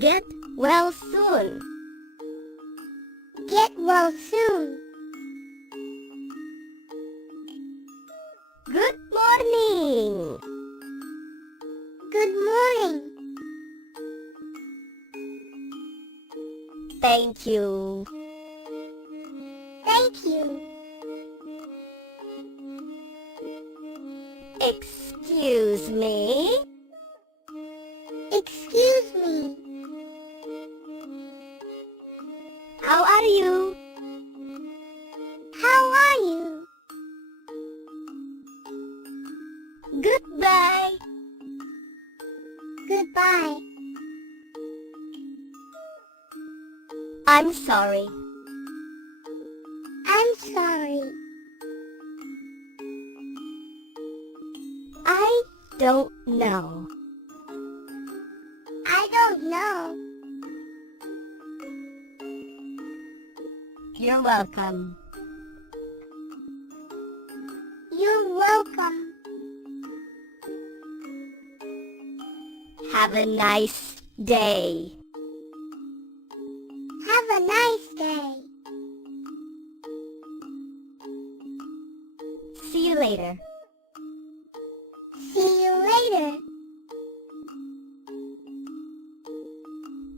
Get well soon. Get well soon. Good morning. Good morning. Thank you. Thank you. Excuse me. Excuse me. How are you? How are you? Goodbye. Goodbye. I'm sorry. I'm sorry. I don't know. I don't know. You're welcome. You're welcome. Have a nice day. Have a nice day. See you later. See you later.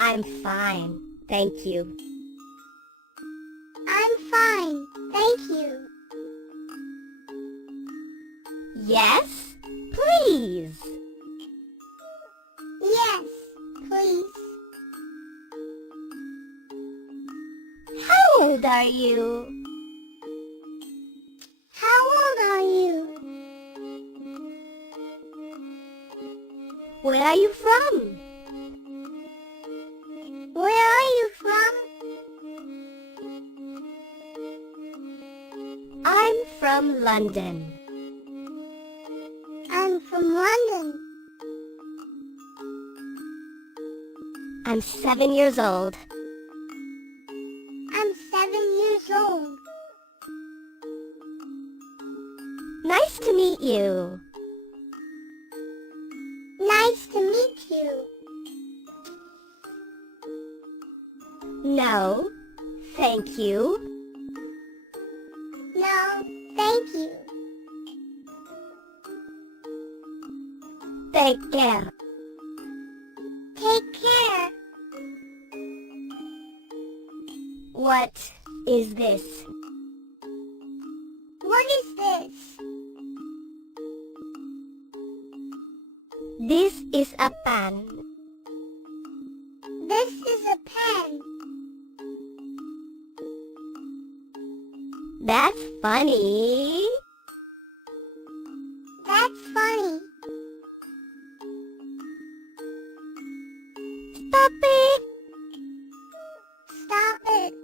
I'm fine. Thank you. I'm fine. Thank you. Yes, please. Yes, please. How old are you? How old are you? Where are you from? Where are you from? I'm from London. I'm from London. I'm 7 years old. I'm 7 years old. Nice to meet you. Nice to meet you. No, thank you. No, thank you. Take care. Take care. What is this? What is this? This is a pen. This is a pen. That's funny. That's funny. Stop it. Stop it.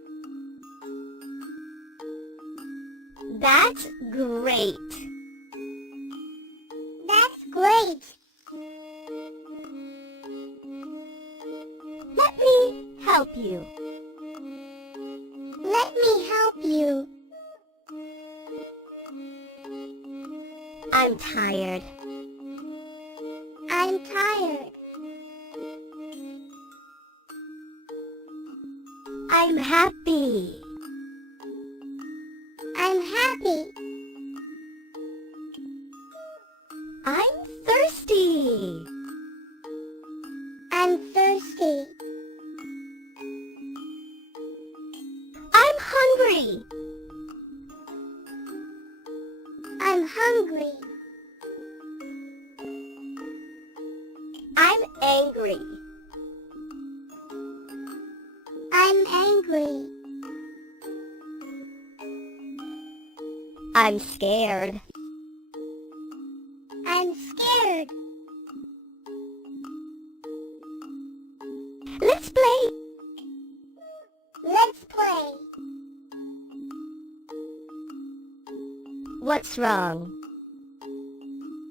That's great. That's great. Let me help you. Let me help you. I'm tired. I'm tired. I'm happy. I'm happy. I'm thirsty. I'm thirsty. I'm hungry. I'm hungry. I'm angry. I'm angry. I'm scared. I'm scared. Let's play. Let's play. What's wrong?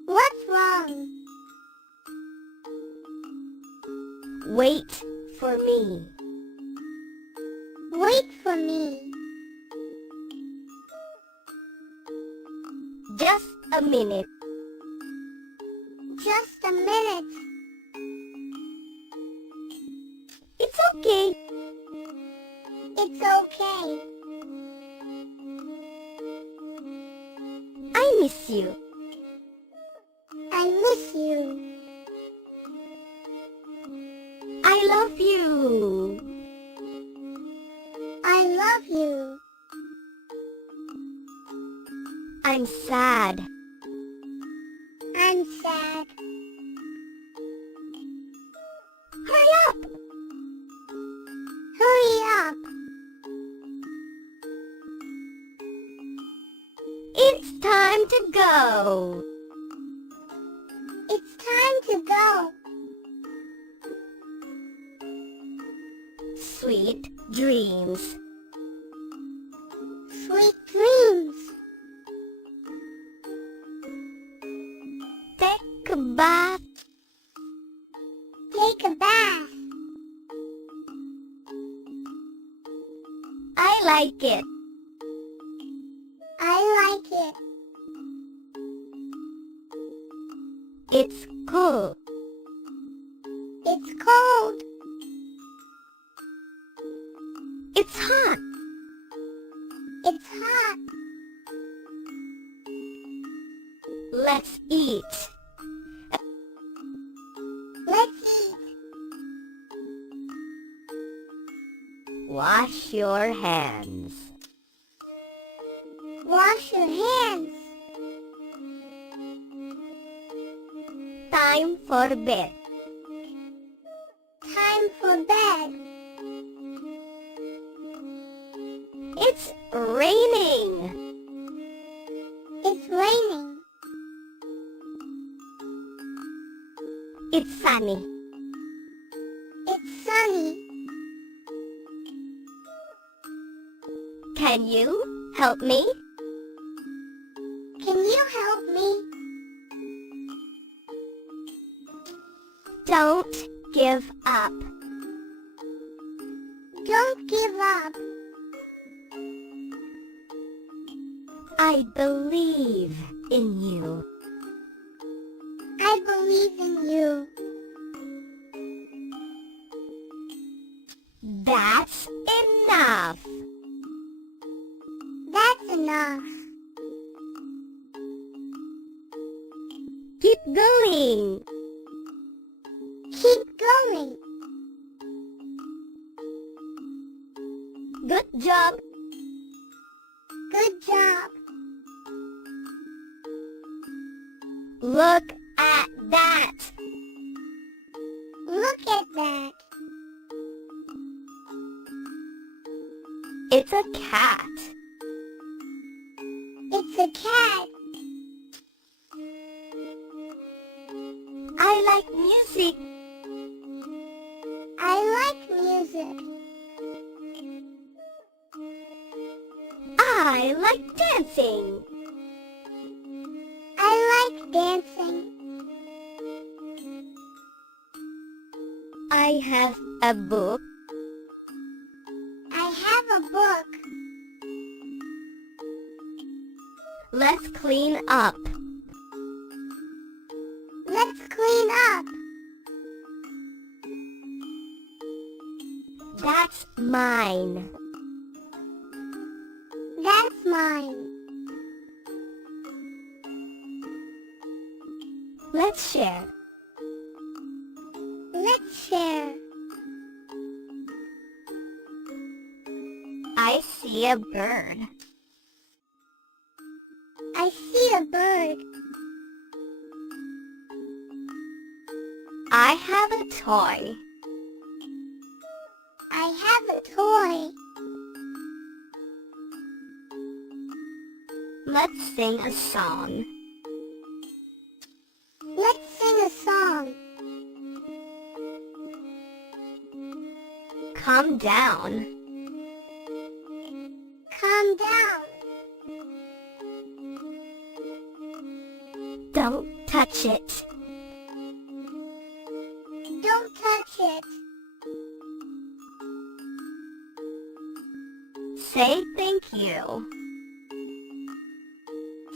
What's wrong? Wait for me. Wait for me. Just a minute. Just a minute. okay. It's okay. I miss you. I miss you. I love you. I love you. I'm sad. I'm sad. Hurry up! Hurry up. It's time to go. It's time to go. Sweet dreams. Sweet dreams. Take a bath. Take a bath. I like it. I like it. It's cool. It's cold. It's hot. It's hot. Let's eat. Let's eat. Wash your hands. Wash your hands. Time for bed. Time for bed. It's raining. It's raining. It's sunny. It's sunny. Can you help me? Can you help me? Don't give up. Don't give up. I believe in you. I believe in you. That's enough. That's enough. Keep going. Keep going. Good job. Good job. Look at that. Look at that. It's a cat. It's a cat. I like music. I like music. I like dancing. I like dancing. I have a book. I have a book. Let's clean up. Let's clean up. That's mine. That's mine. Let's share. Let's share. I see a bird. I see a bird. I have a toy. I have a toy. Let's sing a song. Let's sing a song. Calm down. Calm down. Don't touch it. Don't touch it. Say thank you.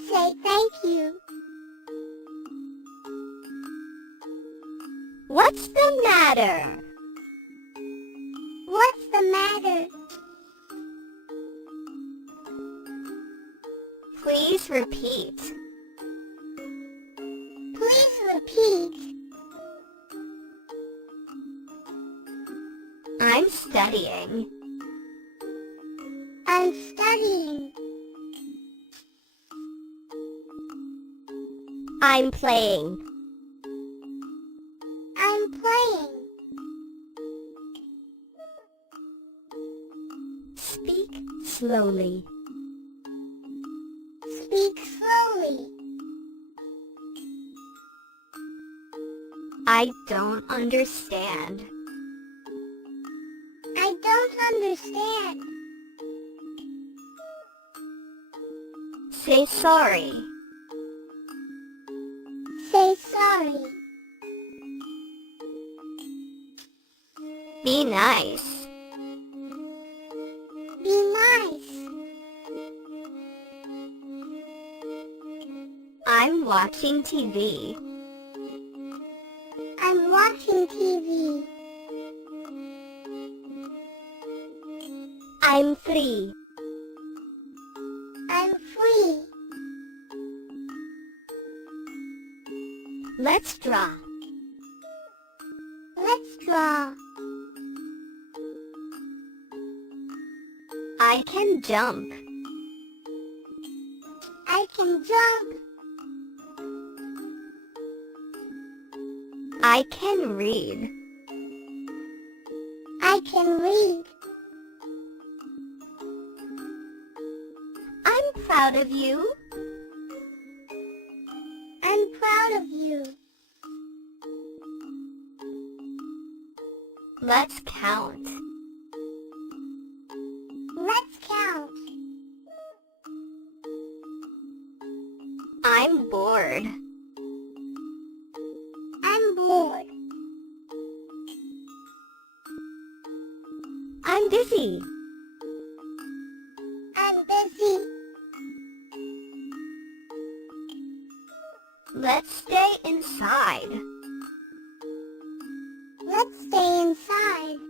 Say thank you. What's the matter? better. Please repeat. Please repeat. I'm studying. I'm studying. I'm playing. I'm playing. Speak slowly. Speak slowly. I don't understand. I don't understand. Say sorry. Say sorry. Be nice. Be nice. I'm watching TV. I'm watching TV. I'm free. I'm free. Let's draw. Let's draw. I can jump. I can jump. I can read. I can read. I'm proud of you. I'm proud of you. Let's count. Let's count. I'm bored. I'm bored. I'm busy. I'm busy. Let's stay inside. Let's stay inside.